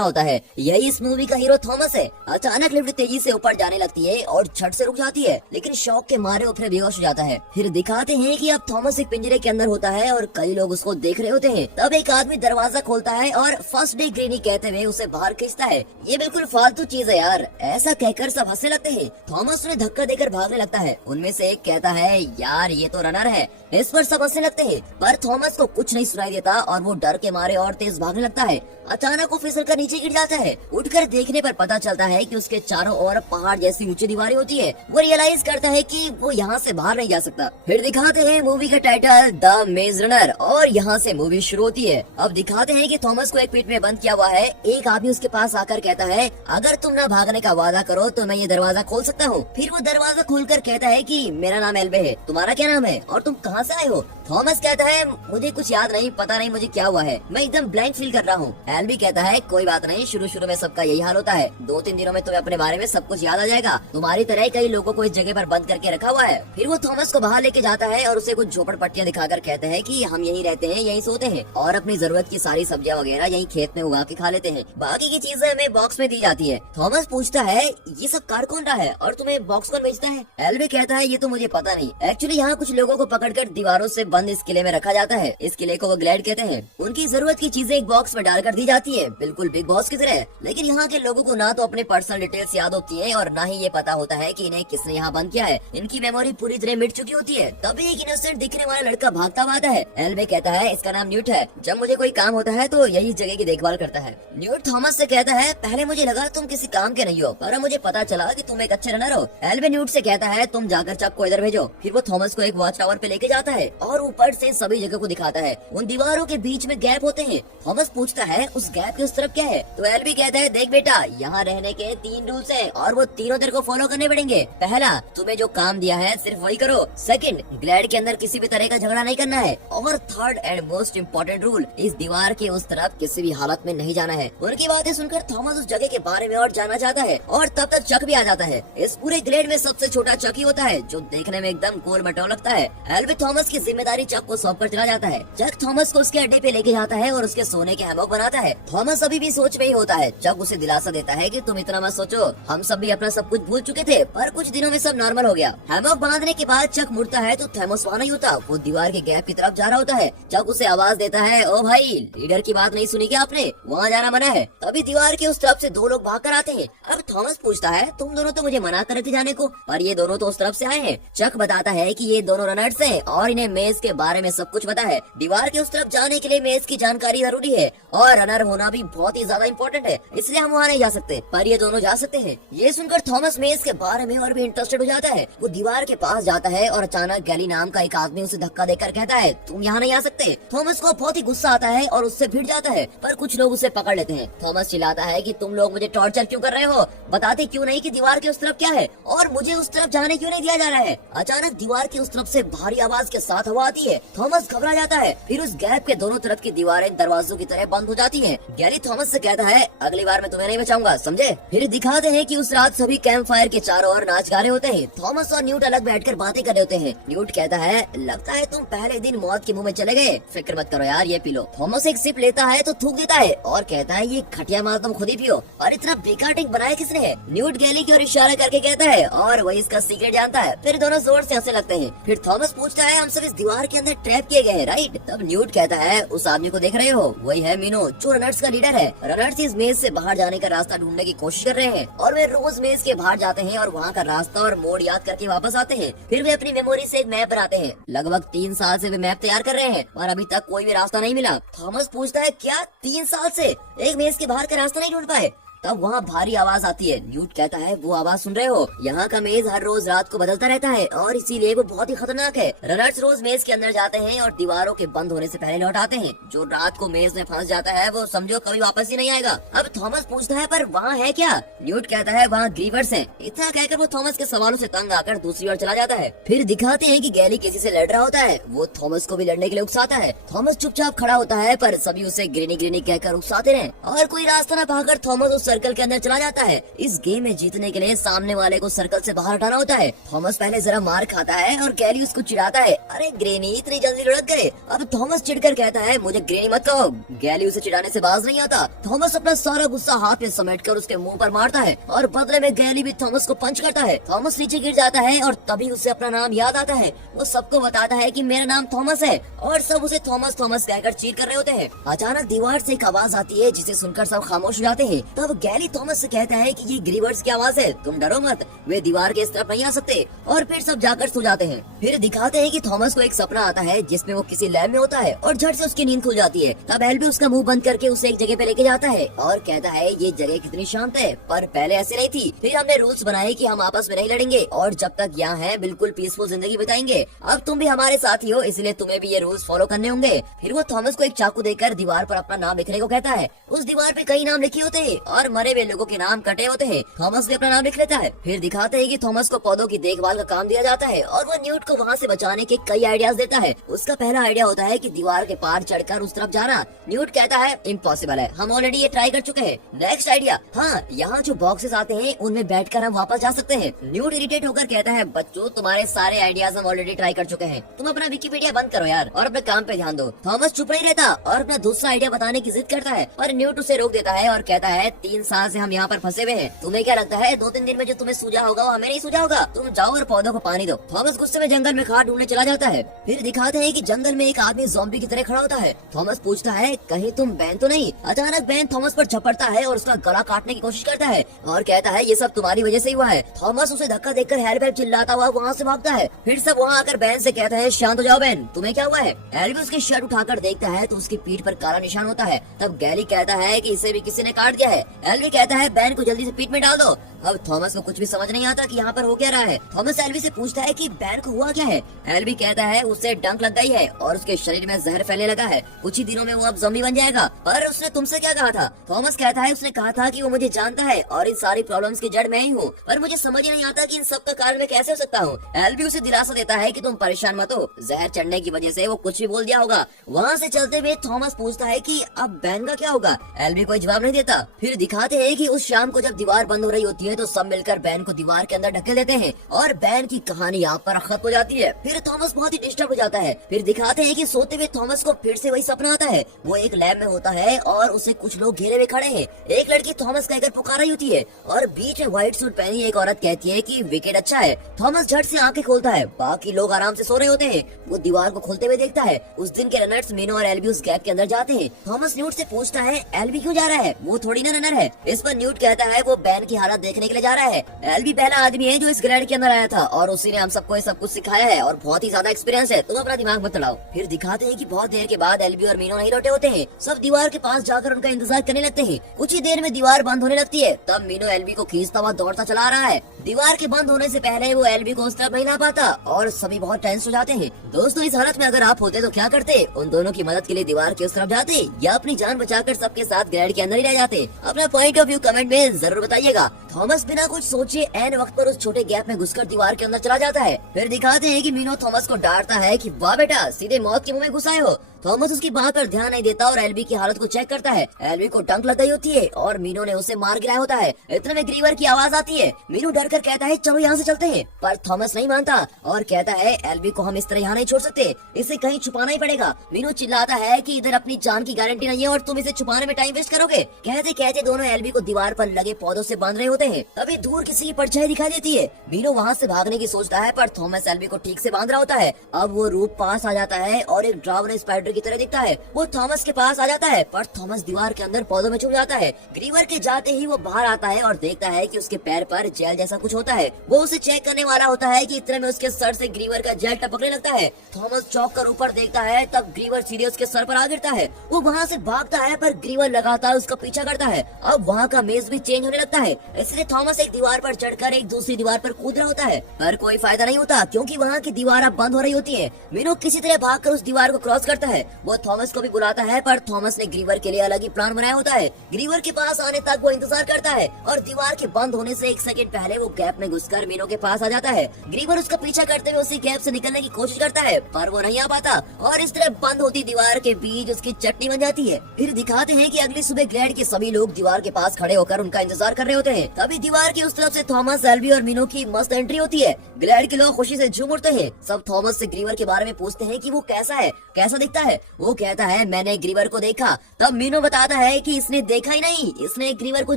होता है। यही इस मूवी का हीरो थॉमस है। अचानक लिफ्ट तेजी से ऊपर जाने लगती है और झट से रुक जाती है, लेकिन शॉक के मारे वो फिर बेहोश हो जाता है। फिर दिखाते हैं कि अब थॉमस एक पिंजरे के अंदर होता है और कई लोग उसको देख रहे होते हैं। तब एक आदमी दरवाजा खोलता है और फर्स्ट डे ग्रीनी कहते हुए उसे बाहर खींचता है। ये बिल्कुल फालतू चीज है यार, ऐसा कहकर सब हंसने लगते हैं। थॉमस उन्हें धक्का देकर भागने लगता है। उनमें से एक कहता है यार ये तो रनर है। इस पर सब हंसने लगते हैं, पर थॉमस को कुछ नहीं सुनाई देता और वो डर के मारे और तेज भागने लगता है। अचानक वो फिसल कर नीचे गिर जाता है। उठकर देखने पर पता चलता है कि उसके चारों ओर पहाड़ जैसी ऊंची दीवारें होती है। वो रियलाइज करता है कि वो यहाँ से बाहर नहीं जा सकता। फिर दिखाते हैं मूवी का टाइटल द मेज रनर और यहाँ से मूवी शुरू होती है। अब दिखाते हैं कि थॉमस को एक पिट में बंद किया हुआ है। एक आदमी उसके पास आकर कहता है अगर तुम ना भागने का वादा करो तो मैं ये दरवाजा खोल सकता हूँ। फिर वो दरवाजा खोलकर कहता है कि मेरा नाम एल्बे है, तुम्हारा क्या नाम है और तुम कहाँ से आए हो? थॉमस कहता है मुझे कुछ याद नहीं, पता नहीं मुझे क्या हुआ है, मैं एकदम ब्लैंक फील कर रहा हूँ। एल्बी कहता है कोई बात नहीं, शुरू शुरू में सबका यही हाल होता है। 2-3 दिनों में तुम्हें अपने बारे में सब कुछ याद आ जाएगा। तुम्हारी तरह कई लोगों को इस जगह पर बंद करके रखा हुआ है। फिर वो थॉमस को बाहर लेके जाता है और उसे कुछ झोपड़पट्टियां दिखाकर कहते हैं कि हम यहीं रहते हैं, यहीं सोते हैं और अपनी जरूरत की सारी सब्जियां वगैरह यहीं खेत में उगा के खा लेते हैं। बाकी की चीजें हमें बॉक्स में दी जाती है। थॉमस पूछता है ये सब कार कौन रहा है और तुम्हें बॉक्स कौन बेचता है? एल्बी कहता है ये तो मुझे पता नहीं, एक्चुअली यहाँ कुछ लोगों को पकड़कर दीवारों से बंद इस किले में रखा जाता है। इस किले को वो ग्लैड कहते हैं। उनकी जरूरत की चीजें एक बॉक्स में डालकर दी जाती है, बिल्कुल बिग बॉस की तरह। लेकिन यहाँ के लोगों को ना तो अपने पर्सनल डिटेल्स याद होती है और ना ही ये पता होता है कि इन्हें किसने यहाँ बंद किया है। इनकी मेमोरी पूरी तरह मिट चुकी होती है। तभी एक इनोसेंट दिखने वाला लड़का भागता हुआ आता है। एल्बे कहता है इसका नाम न्यूट है, जब मुझे कोई काम होता है तो यही जगह की देखभाल करता है। न्यूट थॉमस से कहता है पहले मुझे लगा तुम किसी काम के नहीं हो, पर मुझे पता चला कि तुम एक अच्छे रनर हो। एल्बे न्यूट से कहता है तुम जाकर चक को इधर भेजो। फिर वो थॉमस को एक वॉच टावर पे लेके जाता है और ऊपर से सभी जगह को दिखाता है। उन दीवारों के बीच में गैप होते हैं। थॉमस पूछता है उस गैप के उस तरफ क्या है? तो एल्बी कहता है देख बेटा, यहाँ रहने के 3 रूल्स हैं और वो तीनों तेरे को फॉलो करने पड़ेंगे। पहला, तुम्हें जो काम दिया है सिर्फ वही करो। सेकंड, ग्लैड के अंदर किसी भी तरह का झगड़ा नहीं करना है। और third and most important rule, इस दीवार के उस तरफ किसी भी हालत में नहीं जाना है। उनकी बातें सुनकर थॉमस उस जगह के बारे में और जानना चाहता है और तब तक चक भी आ जाता है। इस पूरे ग्लेड में सबसे छोटा चक ही होता है, जो देखने में एकदम गोल मटोल लगता है। एल्बी थॉमस की जिम्मेदारी चक को सौंप कर चला जाता है। चक थॉमस को उसके अड्डे पे लेके जाता है और उसके सोने के हैमॉक बनाता है। थॉमस अभी भी सोच में ही होता है। चक उसे दिलासा देता है कि तुम इतना मत सोचो, हम सब भी अपना सब कुछ भूल चुके थे, पर कुछ दिनों में सब नॉर्मल हो गया। हैमॉक बांधने के बाद चक मुड़ता है तो थॉमस वहाँ नहीं होता, वो दीवार के गैप की तरफ जा रहा होता है। चक उसे आवाज देता है ओ भाई, लीडर की बात नहीं सुनी क्या आपने? वहाँ जाना मना है। तभी दीवार के उस तरफ से 2 लोग भाग कर आते हैं। अब थॉमस पूछता है तुम दोनों तो मुझे मना कर रहे थे जाने को, पर ये दोनों तो उस तरफ से आए हैं। चक बताता है कि ये दोनों रनर्स हैं और इन्हें मेज के बारे में सब कुछ पता है। दीवार के उस तरफ जाने के लिए मेज की जानकारी जरूरी है और रनर होना भी बहुत ही ज्यादा इम्पोर्टेंट है, इसलिए हम वहाँ नहीं जा सकते, पर ये दोनों जा सकते हैं। ये सुनकर थॉमस मेज के बारे में और भी इंटरेस्टेड हो जाता है। वो दीवार के पास जाता है और अचानक गैली नाम का एक आदमी उसे धक्का देकर कहता है तुम यहाँ नहीं आ सकते। थॉमस को बहुत ही गुस्सा आता है और उससे भिड़ जाता है, पर कुछ लोग उसे पकड़ लेते हैं। थॉमस चिल्लाता है कि तुम लोग मुझे टॉर्चर क्यों कर रहे हो, बताते क्यों नहीं कि दीवार के उस तरफ क्या है और मुझे उस तरफ जाने क्यों नहीं दिया जा रहा है। अचानक दीवार की उस तरफ से भारी आवाज के साथ हवा आती है। थॉमस घबरा जाता है। फिर उस गैप के दोनों तरफ की दीवारें दरवाजों की तरह बंद हो जाती हैं। गैली थॉमस से कहता है अगली बार मैं तुम्हें नहीं बचाऊंगा, समझे? फिर दिखाते हैं कि उस रात सभी कैंप फायर के चारों ओर नाच गा रहे होते हैं। थॉमस और न्यूट अलग बैठकर बातें कर रहे होते हैं। न्यूट कहता है लगता है तुम पहले दिन मौत के मुंह में चले गए, फिक्र मत करो यार, ये पी लो। थॉमस एक सिप लेता है तो थूक देता है और कहता है ये खटिया माल तुम खुद ही पियो, और इतना बेकार ड्रिंक बनाया किसने है? न्यूट गैली की ओर इशारा करके कहता है और वही इसका सीक्रेट जानता है। फिर दोनों जोर से हंसने लगते हैं। फिर थॉमस पूछता है हम सब इस दीवार के अंदर ट्रैप किए गए हैं राइट? तब न्यूट कहता है उस आदमी को देख रहे हो, वही है मीनो, जो रनर्स का लीडर है। रनर्स इस मेज से बाहर जाने का रास्ता ढूंढने की कोशिश कर रहे हैं और वे रोज मेज के बाहर जाते हैं और वहाँ का रास्ता और मोड़ याद करके वापस आते हैं। फिर वे अपनी मेमोरी से एक मैप बनाते हैं। लगभग 3 साल से वे मैप तैयार कर रहे हैं और अभी तक कोई भी रास्ता नहीं मिला। थॉमस पूछता है क्या 3 साल से एक मेज के बाहर का रास्ता नहीं ढूंढ पाए? तब वहाँ भारी आवाज आती है। न्यूट कहता है वो आवाज सुन रहे हो, यहाँ का मेज हर रोज रात को बदलता रहता है और इसीलिए वो बहुत ही खतरनाक है। रनर्स रोज मेज के अंदर जाते हैं और दीवारों के बंद होने से पहले लौट आते हैं। जो रात को मेज में फंस जाता है वो समझो कभी वापस ही नहीं आएगा। अब थॉमस पूछता है पर वहाँ है क्या? न्यूट कहता है वहाँ ग्रीवर्स हैं। इतना कहकर वो थॉमस के सवालों से तंग आकर दूसरी ओर चला जाता है। फिर दिखाते हैं कि गैली किसी से लड़ रहा होता है। वो थॉमस को भी लड़ने के लिए उकसाता है। थॉमस चुपचाप खड़ा होता है पर सभी उसे ग्रीनी ग्रीनी कहकर उकसाते रहे और कोई रास्ता न पाकर थॉमस उस सर्कल के अंदर चला जाता है। इस गेम में जीतने के लिए सामने वाले को सर्कल से बाहर हटाना होता है। थॉमस पहले जरा मार खाता है और गैली उसको चिढ़ाता है, अरे ग्रेनी इतनी जल्दी लुढ़क गए। अब थॉमस चिढ़कर कहता है, मुझे ग्रेनी मत कहो। गैली उसे चिढ़ाने से बाज नहीं आता। थॉमस अपना सारा गुस्सा हाथ में समेटकर उसके मुंह पर मारता है और बदले में गैली भी थॉमस को पंच करता है। थॉमस नीचे गिर जाता है और तभी उसे अपना नाम याद आता है। वो सबको बताता है कि मेरा नाम थॉमस है और सब उसे थॉमस थॉमस कहकर चीर कर रहे होते हैं। अचानक दीवार से एक आवाज आती है जिसे सुनकर सब खामोश हो जाते हैं। तब गैली थॉमस से कहता है कि ये ग्रीवर्स की आवाज है, तुम डरो मत, वे दीवार के इस तरफ नहीं आ सकते। और फिर सब जाकर सो जाते हैं। फिर दिखाते हैं कि थॉमस को एक सपना आता है जिसमें वो किसी लैब में होता है और झट से उसकी नींद खुल जाती है। तब एल्बी उसका मुंह बंद करके उसे एक जगह पे लेके जाता है और कहता है ये जगह कितनी शांत है, पर पहले ऐसे नहीं थी। फिर हमने रूल्स बनाए कि हम आपस में नहीं लड़ेंगे और जब तक यहाँ है बिल्कुल पीसफुल जिंदगी बिताएंगे। अब तुम भी हमारे साथी हो, इसलिए तुम्हें भी ये रूल्स फॉलो करने होंगे। फिर वो थॉमस को एक चाकू देकर दीवार पर अपना नाम लिखने को कहता है। उस दीवार पे कई नाम लिखे होते हैं और मरे हुए लोगों के नाम कटे होते हैं। थॉमस भी अपना नाम लिख लेता है। फिर दिखाते हैं कि थॉमस को पौधों की देखभाल का काम दिया जाता है और वो न्यूट को वहाँ से बचाने के कई आइडियाज देता है। उसका पहला आइडिया होता है कि दीवार के पार चढ़कर उस तरफ जाना। न्यूट कहता है इम्पॉसिबल है, हम ऑलरेडी ये ट्राई कर चुके हैं। नेक्स्ट आइडिया, हाँ यहाँ जो बॉक्सेस आते हैं उनमें बैठकर हम वापस जा सकते हैं। न्यूट इरिटेट होकर कहता है बच्चों तुम्हारे सारे आइडियाज हम ऑलरेडी ट्राई कर चुके हैं, तुम अपना विकिपीडिया बंद करो यार और अपने काम पे ध्यान दो। थॉमस चुप नहीं रहता और अपना दूसरा आइडिया बताने की जिद करता है पर न्यूट उसे रोक देता है और कहता है 3 साल से हम यहाँ पर फंसे हुए हैं, तुम्हें क्या लगता है 2-3 दिन में जो तुम्हें सूझा होगा वो हमें नहीं सूझा होगा, तुम जाओ और पौधों को पानी दो। थॉमस गुस्से में जंगल में खाद ढूंढने चला जाता है। फिर दिखाते हैं कि जंगल में एक आदमी ज़ॉम्बी की तरह खड़ा होता है। थॉमस पूछता है कहीं तुम बैन तो नहीं। अचानक बैन थॉमस पर झपटता है और उसका गला काटने की कोशिश करता है और कहता है ये सब तुम्हारी वजह से ही हुआ है। थॉमस उसे धक्का देकर हेल्प हेल्प चिल्लाता हुआ वहाँ से भागता है। फिर सब वहाँ आकर बैन से कहता है शांत हो जाओ बैन, तुम्हें क्या हुआ है। एल्बी उसकी शर्ट उठाकर देखता है तो उसकी पीठ पर काला निशान होता है। तब गैली कहता है कि इसे भी किसी ने काट दिया है। एल्बी कहता है बैन को जल्दी से पीठ में डाल दो। अब थॉमस को कुछ भी समझ नहीं आता कि यहाँ पर हो क्या रहा है। थॉमस एल्बी से पूछता है कि बैन को हुआ क्या है। एल्बी कहता है उसे डंक लग गई है और उसके शरीर में जहर फैलने लगा है, कुछ ही दिनों में वो अब ज़ॉम्बी बन जाएगा। पर उसने तुमसे क्या कहा था। थॉमस कहता है उसने कहा था कि वो मुझे जानता है और इन सारी प्रॉब्लम्स की जड़ मैं ही हूँ, पर मुझे समझ ही नहीं आता कि इन सब का कारण मैं कैसे हो सकता हूँ। एल्बी उसे दिलासा देता है कि तुम परेशान मत हो, जहर चढ़ने की वजह से वो कुछ भी बोल दिया होगा। वहाँ से चलते हुए थॉमस पूछता है कि अब बैन का क्या होगा। एल्बी कोई जवाब नहीं देता। फिर दिखाते हैं कि उस शाम को जब दीवार बंद हो रही होती है तो सब मिलकर बैन को दीवार के अंदर ढकेल देते हैं और बैन की कहानी यहाँ पर खत्म हो जाती है। फिर थॉमस बहुत ही डिस्टर्ब हो जाता है। फिर दिखाते हैं कि सोते हुए थॉमस को फिर से वही सपना आता है। वो एक लैब में होता है और उसे कुछ लोग घेरे हुए खड़े हैं। एक लड़की थॉमस कहकर पुकार रही होती है और बीच में व्हाइट सूट पहनी एक औरत कहती है कि विकेट अच्छा है। थॉमस झट से आंखें खोलता है, बाकी लोग आराम से सो रहे होते हैं। वो दीवार को खोलते हुए देखता है। उस दिन के रनर्स मीनो और एल्बी उस गैप के अंदर जाते हैं। थॉमस न्यूट से पूछता है एल्बी क्यों जा रहा है, वो थोड़ी ना रनर है। इस पर न्यूट कहता है वो बैन की हालत देखने के लिए जा रहा है। एल्बी पहला आदमी है जो इस ग्रेड के अंदर आया था और उसी ने हम सबको सब कुछ सिखाया है और बहुत ही ज्यादा एक्सपीरियंस है, तुम अपना दिमाग मत लड़ाओ। फिर दिखाते हैं कि बहुत देर के बाद एल्बी और मीनो नहीं लौटे होते हैं। सब दीवार के पास जाकर उनका इंतजार करने लगते हैं। कुछ ही देर में दीवार बंद होने लगती है। तब मीनो एल्बी को खींचता हुआ दौड़ता चला आ रहा है। दीवार के बंद होने से पहले वो एल्बी को उस तरफ नहीं ला पाता और सभी बहुत टेंस हो जाते हैं। दोस्तों इस हालत में अगर आप होते तो क्या करते, उन दोनों की मदद के लिए दीवार के उस तरफ जाते या अपनी जान बचाकर सबके साथ ग्रेड के अंदर ही रह जाते। अपना पॉइंट ऑफ व्यू कमेंट में जरूर बताइएगा। थॉमस बिना कुछ सोचे एन वक्त पर उस छोटे गैप में घुसकर दीवार के अंदर चला जाता है। फिर दिखाते हैं कि मीनो थॉमस को डांटता है कि वाह बेटा सीधे मौत के मुंह में घुसाए हो। थॉमस उसकी बात पर ध्यान नहीं देता और एल्बी की हालत को चेक करता है। एल्बी को डंक लग गई होती है और मीनो ने उसे मार गिराया होता है। इतने में ग्रीवर की आवाज आती है। मीनो डर कर कहता है चलो यहाँ से चलते हैं, पर थॉमस नहीं मानता और कहता है एल्बी को हम इस तरह यहाँ नहीं छोड़ सकते, इसे कहीं छुपाना ही पड़ेगा। मीनो चिल्लाता है कि इधर अपनी जान की गारंटी नहीं है और तुम इसे छुपाने में टाइम वेस्ट करोगे। कहते कहते दोनों एल्बी को दीवार पर लगे पौधों से बांध रहे होते हैं। तभी दूर किसी की परछाई दिखाई देती है। मीनो वहाँ से भागने की सोचता है पर थॉमस एल्बी को ठीक से बांध रहा होता है। अब वो रूप पास आ जाता है और एक ड्रावने स्पाइडर की तरह दिखता है। वो थॉमस के पास आ जाता है पर थॉमस दीवार के अंदर पौधों में छुप जाता है। ग्रीवर के जाते ही वो बाहर आता है और देखता है कि उसके पैर पर जेल जैसा कुछ होता है। वो उसे चेक करने वाला होता है कि इतने में उसके सर से ग्रीवर का जेल टपकने लगता है। थॉमस चौंक कर ऊपर देखता है, तब ग्रीवर सीधे उसके सर पर आ गिरता है। वो वहाँ से भागता है पर ग्रीवर लगातार उसका पीछा करता है। अब वहाँ का मेज भी चेंज होने लगता है, इसलिए थॉमस एक दीवार पर चढ़कर एक दूसरी दीवार पर कूद रहा होता है, पर कोई फायदा नहीं होता क्योंकि वहाँ की दीवार अब बंद हो रही होती है। मीनो किसी तरह भागकर उस दीवार को क्रॉस करता है है। वो थॉमस को भी बुलाता है, पर थॉमस ने ग्रीवर के लिए अलग ही प्लान बनाया होता है। ग्रीवर के पास आने तक वो इंतजार करता है और दीवार के बंद होने से 1 सेकंड पहले वो गैप में घुसकर मीनो के पास आ जाता है। ग्रीवर उसका पीछा करते हुए उसी गैप से निकलने की कोशिश करता है, पर वो नहीं आ पाता और इस तरह बंद होती दीवार के बीच उसकी चटनी बन जाती है। फिर दिखाते हैं कि अगली सुबह ग्लैड के सभी लोग दीवार के पास खड़े होकर उनका इंतजार कर रहे होते हैं। तभी दीवार की उस तरफ से थॉमस, एल्बी और मीनो की मस्त एंट्री होती है। ग्लैड के लोग खुशी से झूम उठते हैं। सब थॉमस से ग्रीवर के बारे में पूछते हैं कि वो कैसा है, कैसा दिखता है। वो कहता है मैंने ग्रीवर को देखा। तब मीनो बताता है कि इसने देखा ही नहीं, इसने ग्रीवर को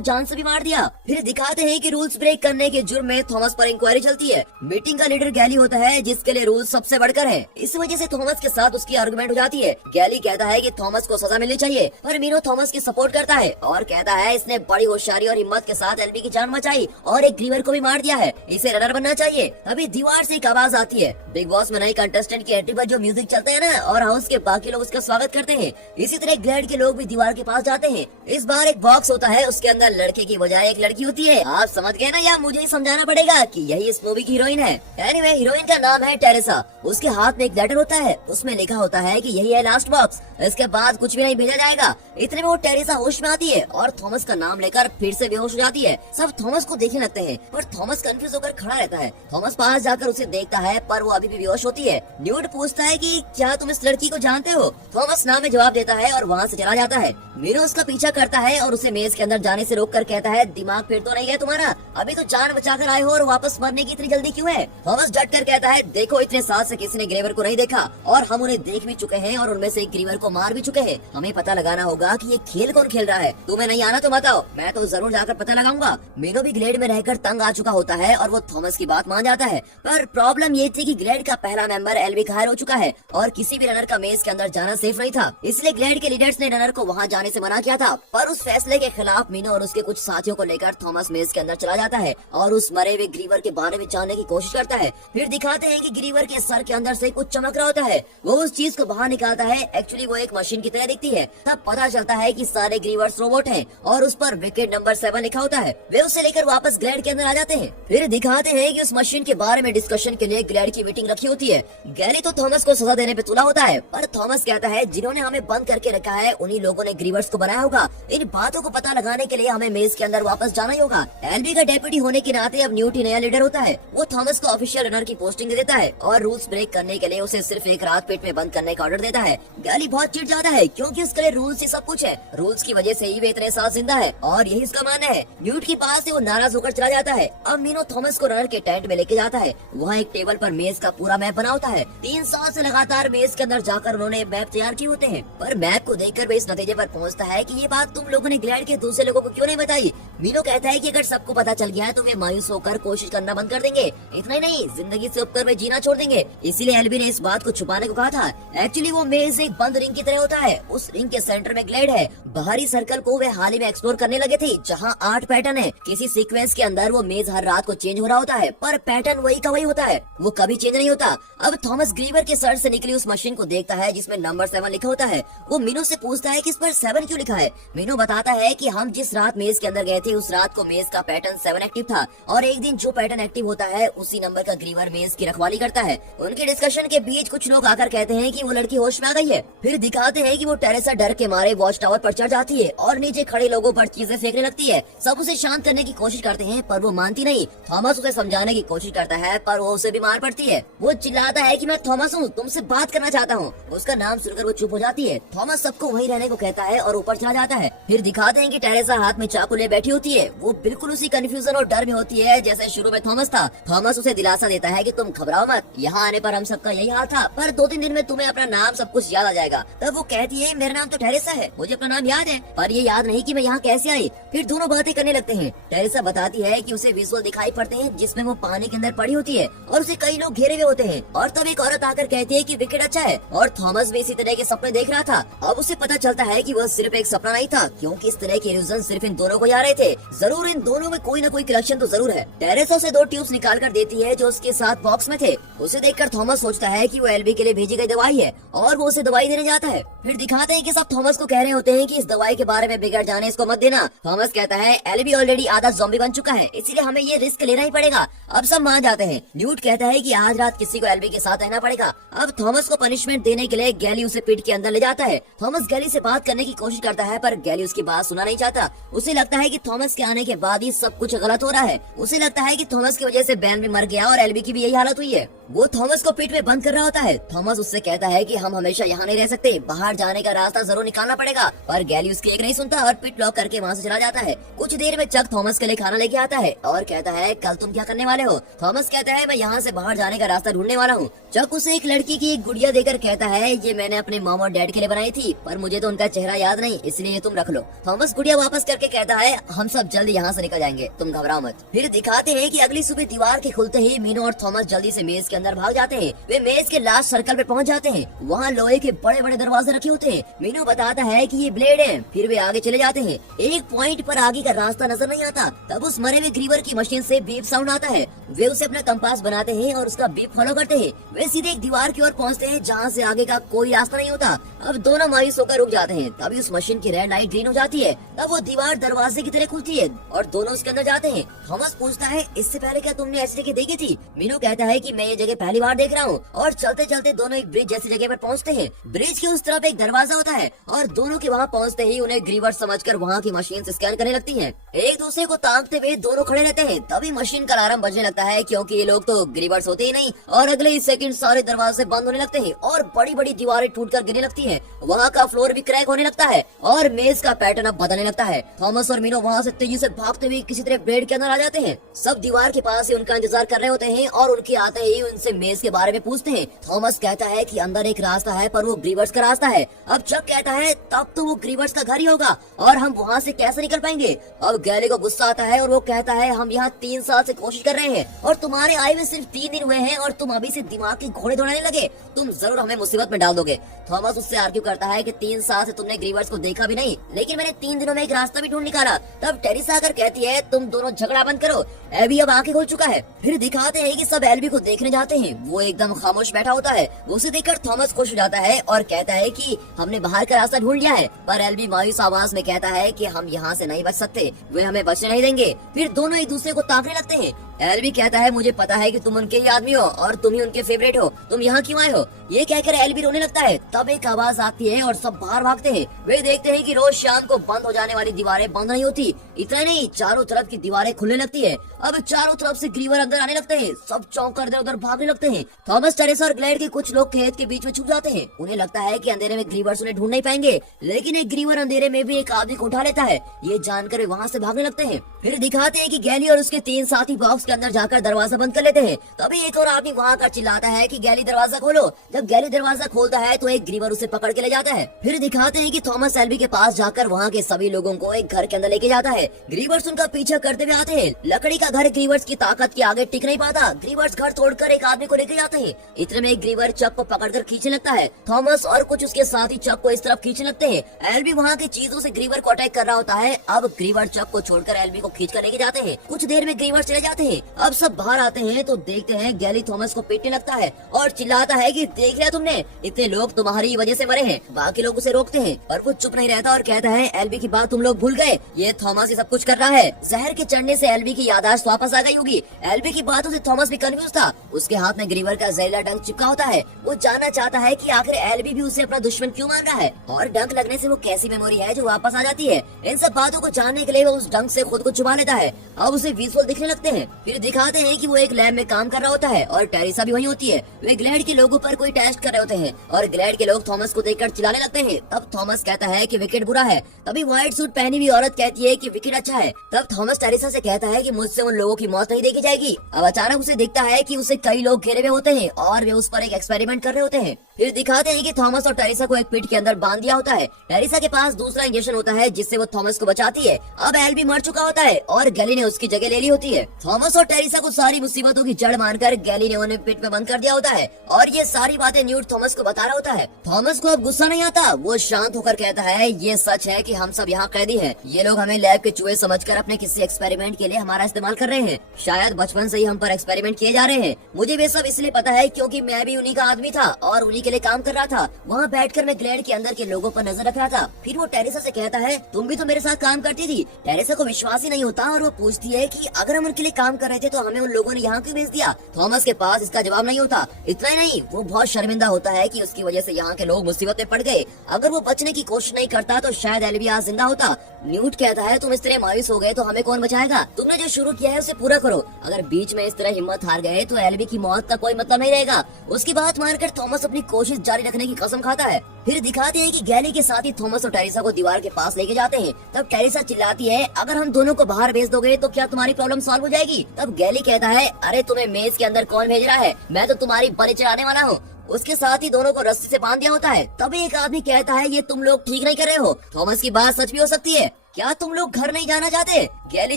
जान से भी मार दिया। फिर दिखाते हैं कि रूल्स ब्रेक करने के जुर्म में थॉमस पर इंक्वायरी चलती है। मीटिंग का लीडर गैली होता है, जिसके लिए रूल्स सबसे बढ़कर है। इस वजह से थॉमस के साथ उसकी आर्गुमेंट हो जाती है। गैली कहता है कि थॉमस को सजा मिलनी चाहिए, पर मीनो थॉमस की सपोर्ट करता है और कहता है इसने बड़ी होशियारी और हिम्मत के साथ एल्बी की जान बचाई और एक ग्रीवर को भी मार दिया है, इसे रनर बनना चाहिए। अभी दीवार से एक आवाज आती है। बिग बॉस में नई कंटेस्टेंट की एंट्री पर जो म्यूजिक चलता है ना, और हाउस के बाकी लोग उसका स्वागत करते हैं। इसी तरह ग्लैड के लोग भी दीवार के पास जाते हैं। इस बार एक बॉक्स होता है, उसके अंदर लड़के की बजाय एक लड़की होती है। आप समझ गए ना, या मुझे ही समझाना पड़ेगा कि यही इस मूवी की हीरोइन है। एनीवे, हीरोइन का नाम है टेरेसा। उसके हाथ में एक लेटर होता है, उसमें लिखा होता है कि यही है लास्ट बॉक्स, इसके बाद कुछ भी नहीं भेजा जाएगा। इतने में वो टेरेसा होश में आती है और थॉमस का नाम लेकर फिर से बेहोश हो जाती है। सब थॉमस को देखने लगते हैं, पर थॉमस कंफ्यूज होकर खड़ा रहता है। थॉमस पास जाकर उसे देखता है, पर वो अभी भी बेहोश होती है। न्यूट पूछता है कि क्या तुम इस लड़की को जानते हो? थॉमस ना में जवाब देता है और वहाँ से चला जाता है। मीनो उसका पीछा करता है और उसे मेज के अंदर जाने से रोककर कहता है दिमाग फिर तो नहीं है तुम्हारा, अभी तो जान बचाकर आए हो और वापस मरने की इतनी जल्दी क्यों है? थॉमस डट कर कहता है देखो, इतने साल से किसी ने ग्रीवर को नहीं देखा और हम उन्हें देख भी चुके हैं और उनमें से एक ग्रीवर को मार भी चुके हैं। हमें पता लगाना होगा कि ये खेल कौन खेल रहा है। तुम्हें नहीं आना तो बताओ, मैं तो जरूर जाकर पता लगाऊंगा। मीनो भी ग्लेड में रहकर तंग आ चुका होता है और वो थॉमस की बात मान जाता है, पर प्रॉब्लम ये थी कि ग्लेड का पहला मेंबर एल्बी घायल हो चुका है और किसी भी रनर का मेज के अंदर जाना सेफ नहीं था। इसलिए ग्लेड के लीडर्स ने रनर को वहाँ जाने से मना किया था, पर उस फैसले के खिलाफ मीनो और उसके कुछ साथियों को लेकर थॉमस मेज के अंदर चला जाता है और उस मरे हुए ग्रीवर के बारे में जानने की कोशिश करता है। फिर दिखाते हैं कि ग्रीवर के सर के अंदर से कुछ चमक रहा होता है। वो उस चीज को बाहर निकालता है। एक्चुअली वो एक मशीन की तरह दिखती है। तब पता चलता है कि सारे ग्रीवर्स रोबोट हैं और उस पर विकेट नंबर 7 लिखा होता है। वे उसे लेकर वापस ग्लैड के अंदर आ जाते हैं। फिर दिखाते हैं कि उस मशीन के बारे में डिस्कशन के लिए ग्लैड की मीटिंग रखी होती है। गैली तो थॉमस को सजा देने पे तुला होता है, पर थॉमस कहता है जिन्होंने हमें बंद करके रखा है उन्हीं लोगों ने ग्रीवर्स को बनाया होगा। इन बातों को पता लगाने के लिए हमें मेज के अंदर वापस जाना ही होगा। एल्बी का डेप्यूटी होने के नाते अब न्यूट ही नया लीडर होता है। वो थॉमस को ऑफिशियल रनर की पोस्टिंग दे देता है और रूल्स ब्रेक करने के लिए उसे सिर्फ एक रात पेट में बंद करने का ऑर्डर देता है। गैली बहुत चिढ़ जाता है क्योंकि उसके लिए रूल्स ही सब कुछ है। रूल्स की वजह से ही वे इतने साल जिंदा है और यही उसका मानना है। न्यूट की बात से वो नाराज होकर चला जाता है। अब मीनो थॉमस को रनर के टेंट में लेके जाता है। वहाँ एक टेबल पर मेज का पूरा मैप बना होता है। 3 साल से लगातार मेज के अंदर जाकर उन्होंने मैप तैयार किए होते हैं, पर मैप को देखकर वे इस नतीजे पर पहुँचता है कि ये बात तुम लोगों ने ग्लैड के दूसरे लोगों को क्यों नहीं बताई। मीनो कहता है कि अगर सबको पता चल गया है तो वे मायूस होकर कोशिश करना बंद कर देंगे। इतना ही नहीं, जिंदगी से उपकर वे जीना छोड़ देंगे। इसीलिए एल्बी ने इस बात को छुपाने को कहा था। एक्चुअली वो मेज एक बंद रिंग की तरह होता है। उस रिंग के सेंटर में ग्लैड है। बाहरी सर्कल को वे हाल ही में एक्सप्लोर करने लगे थे, जहाँ 8 पैटर्न है। किसी सीक्वेंस के अंदर वो मेज हर रात को चेंज हो रहा होता है, पर पैटर्न वही का वही होता है, वो कभी चेंज नहीं होता। अब थॉमस ग्रीवर के सर से निकली उस मशीन को देखता है जिसमें नंबर 7 लिखा होता है। वो मीनो से पूछता है कि इस पर 7 क्यों लिखा है। मीनो बताता है कि हम जिस रात मेज के अंदर गए थे उस रात को मेज का पैटर्न 7 एक्टिव था और एक दिन जो पैटर्न एक्टिव होता है उसी नंबर का ग्रीवर मेज की रखवाली करता है। उनके डिस्कशन के बीच कुछ लोग आकर कहते हैं कि वो लड़की होश में आ गई है। फिर दिखाते हैं कि वो टेरेसा डर के मारे वॉच टावर पर चढ़ जाती है और नीचे खड़े लोगों पर चीजें फेंकने लगती है। सब उसे शांत करने की कोशिश करते हैं, पर वो मानती नहीं। थॉमस उसे समझाने की कोशिश करता है, पर वो उसे भी मार पड़ती है। वो चिल्लाता है कि मैं थॉमस हूँ, तुमसे बात करना चाहता हूँ। उसका नाम सुनकर वो चुप हो जाती है। थॉमस सबको वहीं रहने को कहता है और ऊपर चला जाता है। फिर दिखाते हैं कि टेरेसा हाथ में चाकू ले बैठी होती है। वो बिल्कुल उसी कंफ्यूजन और डर में होती है जैसे शुरू में थॉमस था। थॉमस उसे दिलासा देता है कि तुम घबराओ मत, यहाँ आने पर हम सबका यही हाल था, पर 2-3 दिन में तुम्हें अपना नाम सब कुछ याद आ जाएगा। तब वो कहती है मेरा नाम तो टेरेसा है, मुझे अपना नाम याद है, पर ये याद नहीं कि मैं यहाँ कैसे आई। फिर दोनों बातें करने लगते हैं। टेरेसा बताती है कि उसे विजुअल दिखाई पड़ते हैं जिसमें वो पानी के अंदर पड़ी होती है और उसे कई लोग घेरे हुए होते हैं। और तब एक औरत आकर कहती है कि विकेट अच्छा है और थॉमस भी इसी तरह के सपने देख रहा था। अब उसे पता चलता है कि वह सिर्फ एक सपना नहीं था, क्योंकि इस तरह के इल्यूजन सिर्फ इन दोनों को आ रहे थे। जरूर इन दोनों में कोई न कोई कनेक्शन तो जरूर है। टेरेसा उसे 2 ट्यूब्स निकाल कर देती है जो उसके साथ बॉक्स में थे। उसे देखकर थॉमस सोचता है कि वो एल्बी के लिए भेजी गई दवाई है और वो उसे दवाई देने जाता है। फिर दिखाते हैं कि सब थॉमस को कह रहे होते हैं कि इस दवाई के बारे में बिगड़ जाने इसको मत देना। थॉमस कहता है एल्बी ऑलरेडी आधा ज़ॉम्बी बन चुका है, इसलिए हमें ये रिस्क लेना ही पड़ेगा। अब सब मान जाते हैं। न्यूट कहता है कि आज रात किसी को एल्बी के साथ रहना पड़ेगा। अब थॉमस को पनिशमेंट देने के लिए गैली उसे पीट के अंदर ले जाता है। थॉमस गैली से बात करने की कोशिश करता है पर गैली उसकी बात सुना नहीं चाहता। उसे लगता है कि थॉमस के आने के बाद ही सब कुछ गलत हो रहा है। उसे लगता है कि थॉमस की वजह से बैन भी मर गया और एल्बी की भी यही हालत हुई है। वो थॉमस को पीठ में बंद कर रहा होता है। थॉमस उससे कहता है कि हम हमेशा यहाँ नहीं रह सकते, बाहर जाने का रास्ता जरूर निकालना पड़ेगा, पर गैली उसकी एक नहीं सुनता और पिट लॉक करके वहाँ से चला जाता है। कुछ देर में चक थॉमस के लिए खाना लेके आता है और कहता है कल तुम क्या करने वाले हो? थॉमस कहता है मैं यहाँ से बाहर जाने का रास्ता ढूंढने वाला हूँ। चक उसे एक लड़की की एक गुड़िया देकर कहता है ये मैंने अपने मॉम और डैड के लिए बनाई थी, पर मुझे तो उनका चेहरा याद नहीं, इसलिए तुम रख लो। थॉमस गुड़िया वापस करके कहता है हम सब जल्दी यहाँ से निकल जाएंगे, तुम घबराओ मत। फिर दिखाते हैं कि अगली सुबह दीवार के खुलते ही मीनू और थॉमस जल्दी से मेज के अंदर भाग जाते हैं। वे मेज के लास्ट सर्कल पे पहुंच जाते हैं। वहाँ लोहे के बड़े बड़े दरवाजे रखे होते हैं। मीनू बताता है कि ये ब्लेड है। फिर वे आगे चले जाते हैं। एक पॉइंट पर आगे का रास्ता नजर नहीं आता। तब उस मरे हुए ग्रीवर की मशीन से बीप साउंड आता है। वे उसे अपना कंपास बनाते हैं और उसका बीप फॉलो करते हैं। वे सीधे एक दीवार की ओर पहुँचते हैं जहाँ से आगे का कोई रास्ता नहीं होता। अब दोनों मायूस होकर रुक जाते हैं। तभी उस मशीन की रेड लाइट ग्रीन हो जाती है। तब वो दीवार दरवाजे की तरह खुलती है और दोनों उसके अंदर जाते हैं। थॉमस पूछता है इससे पहले क्या तुमने ऐसी जगह देखी थी? मीनू कहता है कि मैं ये जगह पहली बार देख रहा हूँ। और चलते चलते दोनों एक ब्रिज जैसी जगह पर पहुँचते हैं। ब्रिज के उस तरफ एक दरवाजा होता है और दोनों के वहाँ पहुँचते ही उन्हें ग्रीवर समझकर वहाँ की मशीन स्कैन करने लगती है। एक दूसरे को ताकते हुए दोनों खड़े रहते हैं। तभी मशीन का अलार्म बजने लगता है क्योंकि ये लोग तो ग्रीवर्स होते ही नहीं और अगले ही सेकंड सारे दरवाजे बंद होने लगते हैं और बड़ी बड़ी दीवारें टूटकर गिरने लगती हैं। वहाँ का फ्लोर भी क्रैक होने लगता है और मेज का पैटर्न अब बदलने लगता है। थॉमस और मीनो वहाँ से तेजी से भागते हुए किसी तरह बेड के अंदर आ जाते हैं। सब दीवार के पास ही उनका इंतजार कर रहे होते हैं और उनके आते ही उनसे मेज के बारे में पूछते हैं। थॉमस कहता है कि अंदर एक रास्ता है पर वो ग्रीवर्स का रास्ता है। अब चक कहता है तब तो वो ग्रीवर्स का घर ही होगा और हम वहाँ से कैसे निकल पाएंगे? अब गैली को गुस्सा आता है और वो कहता है हम यहाँ 3 साल से कोशिश कर रहे हैं और तुम्हारे आए हुए सिर्फ 3 दिन हुए हैं और तुम अभी से दिमाग के घोड़े दौड़ाने लगे, तुम जरूर हमें मुसीबत में डाल दोगे। थॉमस उससे आर्ग्यू करता है कि 3 साल से तुमने ग्रीवर्स को देखा भी नहीं, लेकिन मैंने 3 दिनों में एक रास्ता भी ढूंढ निकाला। तब टेरिसा आकर कहती है तुम दोनों झगड़ा बंद करो, एबी अब आंखें खोल चुका है। फिर दिखाते हैं कि सब एल्बी को देखने जाते हैं। वो एकदम खामोश बैठा होता है। उसे देखकर थॉमस खुश हो जाता है और कहता है कि हमने बाहर का रास्ता ढूंढ लिया है, पर एल्बी मायूस आवाज में कहता है कि हम यहाँ से नहीं बच सकते, वे हमें बचने नहीं देंगे। फिर दोनों एक दूसरे को ताकने लगते हैं। एल्बी कहता है मुझे पता है कि तुम उनके ही आदमी हो और तुम ही उनके फेवरेट हो, तुम यहाँ क्यों आए हो? ये कहकर एल्बी रोने लगता है। तब एक आवाज आती है और सब बाहर भागते हैं। वे देखते हैं कि रोज शाम को बंद हो जाने वाली दीवारें बंद नहीं होती। इतना नहीं, चारों तरफ की दीवारें खुलने लगती है। अब चारों तरफ से ग्रीवर अंदर आने लगते हैं। सब चौंक कर इधर उधर भागने लगते हैं। थॉमस, टेरेसा और ग्लैड के कुछ लोग खेत के बीच में छुप जाते हैं। उन्हें लगता है कि अंधेरे में ग्रीवर्स उन्हें ढूंढ नहीं पाएंगे, लेकिन एक ग्रीवर अंधेरे में भी एक आदमी को उठा लेता है। ये जानकर वे वहाँ से भागने लगते हैं। फिर दिखाते हैं कि गैली और उसके 3 साथी बॉक्स के अंदर जाकर दरवाजा बंद कर लेते हैं। तभी एक और आदमी वहाँ कर चिल्लाता है कि गैली दरवाजा खोलो। जब गैली दरवाजा खोलता है तो एक ग्रीवर उसे पकड़ के ले जाता है। फिर दिखाते हैं कि थॉमस एल्बी के पास जाकर वहाँ के सभी लोगों को एक घर के अंदर लेके जाता है। ग्रीवर्स उनका पीछा करते हुए आते हैं। लकड़ी का घर ग्रीवर्स की ताकत के आगे टिक नहीं पाता। ग्रीवर्स घर तोड़कर एक आदमी को लेके जाते हैं। इतने में एक ग्रीवर चक को पकड़कर खींचने लगता है। थॉमस और कुछ उसके साथी चक को इस तरफ खींचने लगते हैं। एल्बी वहाँ की चीजों से ग्रीवर को अटैक कर रहा होता है। अब ग्रीवर चक को छोड़कर एल्बी को खींच कर लेके जाते हैं। कुछ देर में ग्रीवर चले जाते हैं। अब सब बाहर आते हैं तो देखते हैं गैली थॉमस को पीटने लगता है और चिल्लाता है कि देख लिया तुमने, इतने लोग तुम्हारी वजह से मरे हैं। बाकी लोग उसे रोकते हैं पर वो चुप नहीं रहता और कहता है एल्बी की बात तुम लोग भूल गए, ये थॉमस ही सब कुछ कर रहा है। जहर के चढ़ने से एल्बी की याददाश्त वापस आ गई होगी। एल्बी की बातों से थॉमस भी कंफ्यूज था। उसके हाथ में ग्रीवर का जहरीला डंक चिपका होता है। वो जानना चाहता है कि आखिर एल्बी भी उसे अपना दुश्मन क्यों मान रहा है और डंक लगने से वो कैसी मेमोरी है जो वापस आ जाती है। इन सब बातों को जानने के लिए वो उस डंक से खुद को छुपा लेता है। अब उसे विजुअल दिखने लगते हैं। फिर दिखाते हैं कि वो एक लैब में काम कर रहा होता है और टेरिसा भी वहीं होती है। वे ग्लैड के लोगों पर कोई टेस्ट कर रहे होते हैं और ग्लैड के लोग थॉमस को देखकर चिल्लाने लगते हैं। तब थॉमस कहता है कि विकेट बुरा है। तभी व्हाइट सूट पहनी हुई औरत कहती है कि विकेट अच्छा है। तब थॉमस टेरिसा से कहता है कि मुझसे उन लोगों की मौत नहीं देखी जाएगी। अब अचानक उसे दिखता है कि उसे कई लोग घेरे हुए होते हैं और वे उस पर एक एक्सपेरिमेंट कर रहे होते हैं। फिर दिखाते हैं कि थॉमस और टेरिसा को एक पिट के अंदर बांध दिया होता है। टेरिसा के पास दूसरा इंजेक्शन होता है जिससे वो थॉमस को बचाती है। अब एल्बी मर चुका होता है और गैली ने उसकी जगह ले ली होती है। थॉमस और टेरिसा को सारी मुसीबतों की जड़ मानकर गैली ने उन्हें पिट में बंद कर दिया होता है और ये सारी बातें न्यूट थॉमस को बता रहा होता है। थॉमस को अब गुस्सा नहीं आता। वो शांत होकर कहता है ये सच है कि हम सब यहाँ कैदी हैं। ये लोग हमें लैब के चूहे समझकर अपने किसी एक्सपेरिमेंट के लिए हमारा इस्तेमाल कर रहे हैं। शायद बचपन से ही हम पर एक्सपेरिमेंट किए जा रहे हैं। मुझे वे सब इसलिए पता है क्योंकि मैं भी उन्हीं का आदमी था और उन्हीं के लिए काम कर रहा था। वहाँ बैठकर मैं ग्लैड के अंदर के लोगों पर नजर रख रहा था। फिर वो टेरेसा से कहता है, तुम भी तो मेरे साथ काम करती थी। टेरेसा को विश्वास ही नहीं होता और वो पूछती है कि अगर हम उनके लिए काम कर रहे थे तो हमें उन लोगों ने यहाँ क्यों भेज दिया। थॉमस के पास इसका जवाब नहीं होता। इतना ही नहीं, वो बहुत शर्मिंदा होता है कि उसकी वजह से यहाँ के लोग मुसीबत में पड़ गए। अगर वो बचने की कोशिश नहीं करता तो शायद एल्वी आज जिंदा होता। न्यूट कहता है, तुम इस तरह मायूस हो गए तो हमें कौन बचाएगा। तुमने जो शुरू किया है उसे पूरा करो। अगर बीच में इस तरह हिम्मत हार गए तो एल्वी की मौत का कोई मतलब नहीं रहेगा। उसकी बात मानकर थॉमस अपनी कोशिश जारी रखने की कसम खाता है। फिर दिखाते हैं कि गैली के साथ ही थॉमस और टेरेसा को दीवार के पास लेके जाते हैं। तब टेरेसा चिल्लाती है, अगर हम दोनों को बाहर भेज दोगे तो क्या तुम्हारी प्रॉब्लम सॉल्व हो जाएगी। तब गैली कहता है, अरे तुम्हें मेज के अंदर कौन भेज रहा है, मैं तो तुम्हारी बलि चढ़ाने वाला हूँ। उसके साथ ही दोनों को रस्सी से बांध दिया होता है। तभी एक आदमी कहता है, ये तुम लोग ठीक नहीं कर रहे हो। थॉमस की बात सच भी हो सकती है। क्या तुम लोग घर नहीं जाना चाहते। गैली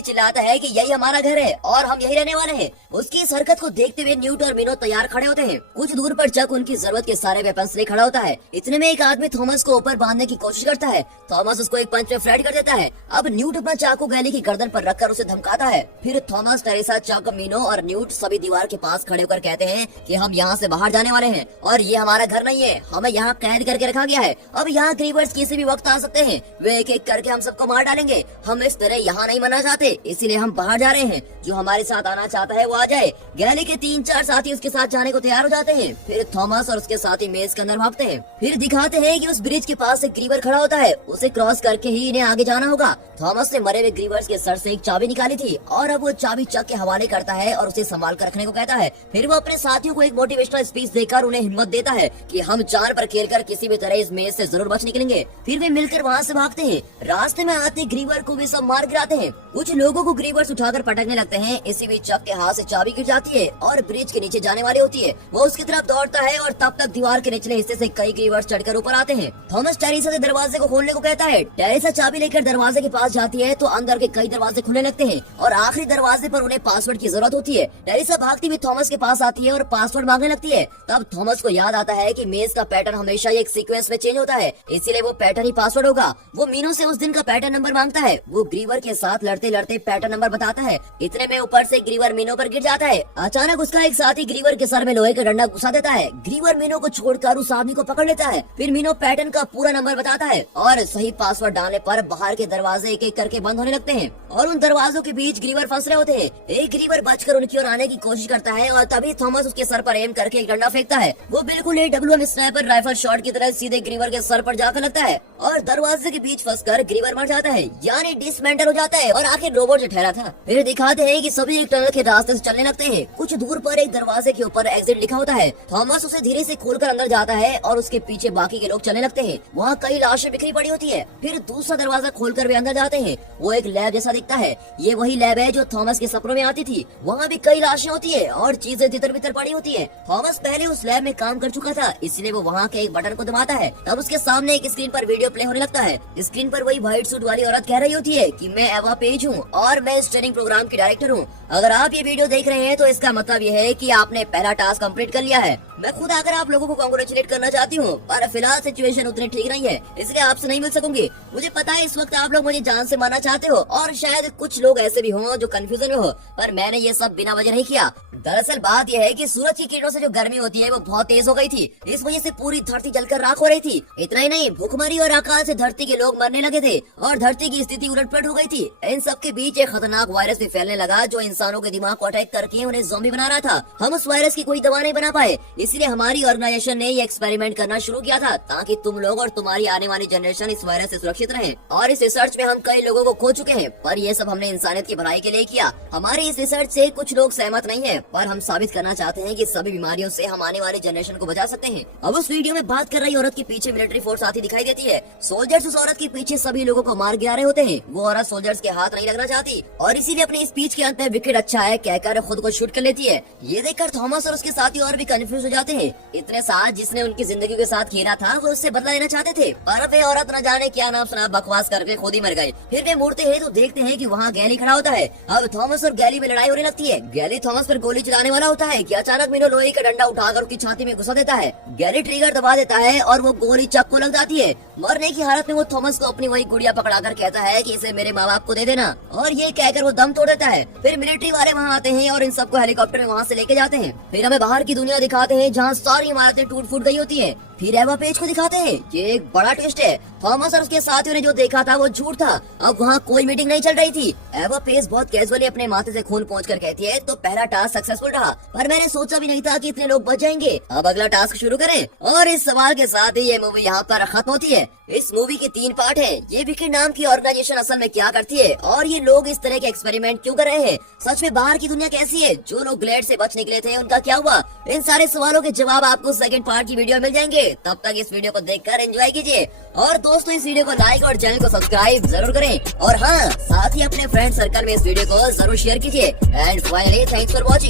चिल्लाता है कि यही हमारा घर है और हम यही रहने वाले हैं। उसकी इस हरकत को देखते हुए न्यूट और मिनो तैयार खड़े होते हैं। कुछ दूर पर चक उनकी जरूरत के सारे वेपन्स ले खड़ा होता है। इतने में एक आदमी थॉमस को ऊपर बांधने की कोशिश करता है। थॉमस उसको एक पंच में फ्लैट कर देता है। अब न्यूट अपना चाकू गैली की गर्दन पर रखकर उसे धमकाता है। फिर थॉमस, टेरेसा, चक, मिनो और न्यूट सभी दीवार के पास खड़े होकर कहते हैं कि हम यहाँ से बाहर जाने वाले हैं और ये हमारा घर नहीं है, हमें यहाँ कैद करके रखा गया है। अब यहाँ ग्रीवर्स किसी भी वक्त आ सकते हैं, वे एक एक करके हम सबको मार डालेंगे। हम इस तरह यहाँ नहीं मरना चाहते, इसीलिए हम बाहर जा रहे हैं। जो हमारे साथ आना चाहता है वो आ जाए। गैली के 3-4 साथी उसके साथ जाने को तैयार हो जाते हैं। फिर थॉमस और उसके साथी मेज के अंदर भागते हैं। फिर दिखाते हैं कि उस ब्रिज के पास एक ग्रीवर खड़ा होता है। उसे क्रॉस करके ही इन्हें आगे जाना होगा। थॉमस ने मरे हुए ग्रीवर्स के सर से एक चाबी निकाली थी और अब वो चाबी चक के हवाले करता है और उसे संभाल कर रखने को कहता है। फिर वो अपने साथियों को एक मोटिवेशनल स्पीच देकर उन्हें हिम्मत देता है कि हम जान पर खेलकर किसी भी तरह इस मेज से जरूर बच निकलेंगे। फिर वे मिलकर वहाँ से भागते हैं। रास्ते में आते ग्रीवर को भी सब मार गिराते हैं। कुछ लोगों को ग्रीवर्स उठाकर पटकने लगते हैं। इसी बीच चक के हाथ से चाबी गिर जाती है और ब्रिज के नीचे जाने वाली होती है। वो उसकी तरफ दौड़ता है और तब तक दीवार के निचले हिस्से से कई ग्रीवर्स चढ़कर ऊपर आते हैं। थॉमस टेरेसा से दरवाजे को खोलने को कहता है। टेरेसा चाबी लेकर दरवाजे के पास जाती है तो अंदर के कई दरवाजे खुलने लगते हैं और आखिरी दरवाजे पर उन्हें पासवर्ड की जरूरत होती है। टेरेसा भागती हुई थॉमस के पास आती है और पासवर्ड मांगने लगती है। तब थॉमस को याद आता है कि मेज का पैटर्न हमेशा एक सीक्वेंस में चेंज होता है, इसीलिए वो पैटर्न ही पासवर्ड होगा। वो मीनू से उस दिन का पैटर्न नंबर मांगता है। वो ग्रीवर के साथ लड़ते लड़ते पैटर्न नंबर बताता है। इतने में ऊपर से ग्रीवर मीनो पर गिर जाता है। अचानक उसका एक साथी ग्रीवर के सर में लोहे का डंडा घुसा देता है। ग्रीवर मीनो को छोड़कर उस आदमी को पकड़ लेता है। फिर मीनो पैटर्न का पूरा नंबर बताता है और सही पासवर्ड डालने पर बाहर के दरवाजे एक एक करके बंद होने लगते हैं और उन दरवाजों के बीच ग्रीवर फंस रहे होते हैं। एक ग्रीवर बचकर उनकी ओर आने की कोशिश करता है और तभी थॉमस उसके सर पर एम करके एक डंडा फेंकता है। वो बिल्कुल AWM स्नाइपर राइफल शॉट की तरह सीधे ग्रीवर के सर पर जाकर लगता है और दरवाजे के बीच फंसकर ग्रीवर मर जाता है, यानी डिसमेंटल हो जाता है और आखिर रोबोट जो ठहरा था। फिर दिखाते हैं कि सभी एक टनल के रास्ते से चलने लगते हैं। कुछ दूर पर एक दरवाजे के ऊपर एग्जिट लिखा होता है। थॉमस उसे धीरे से खोलकर अंदर जाता है और उसके पीछे बाकी के लोग चलने लगते हैं। वहाँ कई लाशें बिखरी पड़ी होती है। फिर दूसरा दरवाजा खोलकर वे अंदर जाते हैं। वो एक लैब जैसा दिखता है। ये वही लैब है जो थॉमस के सपनों में आती थी। वहाँ भी कई लाशें होती है और चीजें तितर बितर पड़ी होती है। थॉमस पहले उस लैब में काम कर चुका था, इसलिए वो वहाँ के एक बटन को दबाता है। तब उसके सामने एक स्क्रीन पर वीडियो प्ले होने लगता है। स्क्रीन पर वही व्हाइट सूट वाली औरत कह रही होती है कि मैं एवा पेज हूँ और मैं इस ट्रेनिंग प्रोग्राम की डायरेक्टर हूँ। अगर आप ये वीडियो देख रहे हैं तो इसका मतलब ये है कि आपने पहला टास्क कंप्लीट कर लिया है। मैं खुद आकर आप लोगों को कांग्रेचुलेट करना चाहती हूँ, पर फिलहाल सिचुएशन उतनी ठीक नहीं है, इसलिए आपसे नहीं मिल सकूंगी। मुझे पता है इस वक्त आप लोग मुझे जान से मारना चाहते हो और शायद कुछ लोग ऐसे भी हों जो कंफ्यूजन में हो, पर मैंने ये सब बिना वजह नहीं किया। दरअसल बात यह है कि सूरज की किरणों से जो गर्मी होती है वो बहुत तेज हो गई थी। इस वजह से पूरी धरती जलकर राख हो रही थी। इतना ही नहीं, भूखमरी और अकाल से धरती के लोग मरने लगे थे और धरती की स्थिति उलटपलट हो गई थी। इन सब के बीच एक खतरनाक वायरस भी फैलने लगा जो इंसानों के दिमाग को अटैक करके उन्हें ज़ॉम्बी बना रहा था। हम उस वायरस की कोई दवा नहीं बना पाए, इसलिए हमारी ऑर्गेनाइजेशन ने ये एक्सपेरिमेंट करना शुरू किया था ताकि तुम लोग और तुम्हारी आने वाली जनरेशन इस वायरस से सुरक्षित रहें। और इस रिसर्च में हम कई लोगों को खो चुके हैं, पर ये सब हमने इंसानियत की भलाई के लिए किया। हमारी इस रिसर्च से कुछ लोग सहमत नहीं है, पर हम साबित करना चाहते हैं कि सभी बीमारियों से हम आने वाली जनरेशन को बचा सकते हैं। अब उस वीडियो में बात कर रही औरत के पीछे मिलिट्री फोर्स आती दिखाई देती है। सोल्जर्स उस औरत के पीछे सभी लोगों को मार गिरा रहे होते हैं। वो औरत सोल्जर्स के हाथ नहीं लगना चाहती और इसीलिए अपनी स्पीच के अंत में विकेट अच्छा है कहकर खुद को शूट कर लेती है। ये देखकर थॉमस और उसके साथी और भी कंफ्यूज हो जाते हैं। इतने साल जिसने उनकी जिंदगी के साथ खेला था वो उससे बदला लेना चाहते थे, पर वे औरत न जाने क्या नाम सुना बकवास करके खुद ही मर गए। फिर वे मुड़ते हैं तो देखते हैं कि वहाँ गैली खड़ा होता है। अब थॉमस और गैली में लड़ाई होने लगती है। गैली थॉमस पर गोली चलाने वाला होता है कि अचानक मीनो लोहे का डंडा उठाकर उसकी छाती में घुसा देता है। गैली ट्रिगर दबा देता है और वो गोली चक को लग जाती है। मरने की हालत में वो थॉमस को अपनी वही गुड़िया पकड़ाकर कहता है कि इसे मेरे माँ बाप को दे देना और ये कहकर वो दम तोड़ देता है। फिर मिलिट्री मिलिट्री वाले वहाँ आते हैं और इन सबको हेलीकॉप्टर में वहाँ से लेके जाते हैं। फिर हमें बाहर की दुनिया दिखाते हैं जहाँ सारी इमारतें टूट फूट गई होती है। फिर एवा पेज को दिखाते हैं। ये एक बड़ा ट्विस्ट है, थॉमस और उसके साथियों ने जो देखा था वो झूठ था। अब वहाँ कोई मीटिंग नहीं चल रही थी। एवा पेज बहुत कैजुअली अपने माथे से खून पोंछ कर कहती है तो पहला टास्क सक्सेसफुल रहा, पर मैंने सोचा भी नहीं था कि इतने लोग बच जाएंगे। अब अगला टास्क शुरू करें। और इस सवाल के साथ ही ये मूवी यहाँ पर खत्म होती है। इस मूवी के 3 पार्ट है। ये विकेट नाम की ऑर्गेनाइजेशन असल में क्या करती है और ये लोग इस तरह के एक्सपेरिमेंट क्यों कर रहे हैं, सच में बाहर की दुनिया कैसी है, जो लोग ग्लेड से बच निकले थे उनका क्या हुआ, इन सारे सवालों के जवाब आपको सेकंड पार्ट की वीडियो में मिल जाएंगे। तब तक इस वीडियो को देखकर एंजॉय कीजिए और दोस्तों इस वीडियो को लाइक और चैनल को सब्सक्राइब जरूर करें और हाँ साथ ही अपने फ्रेंड सर्कल में इस वीडियो को जरूर शेयर कीजिए। And finally thanks for watching.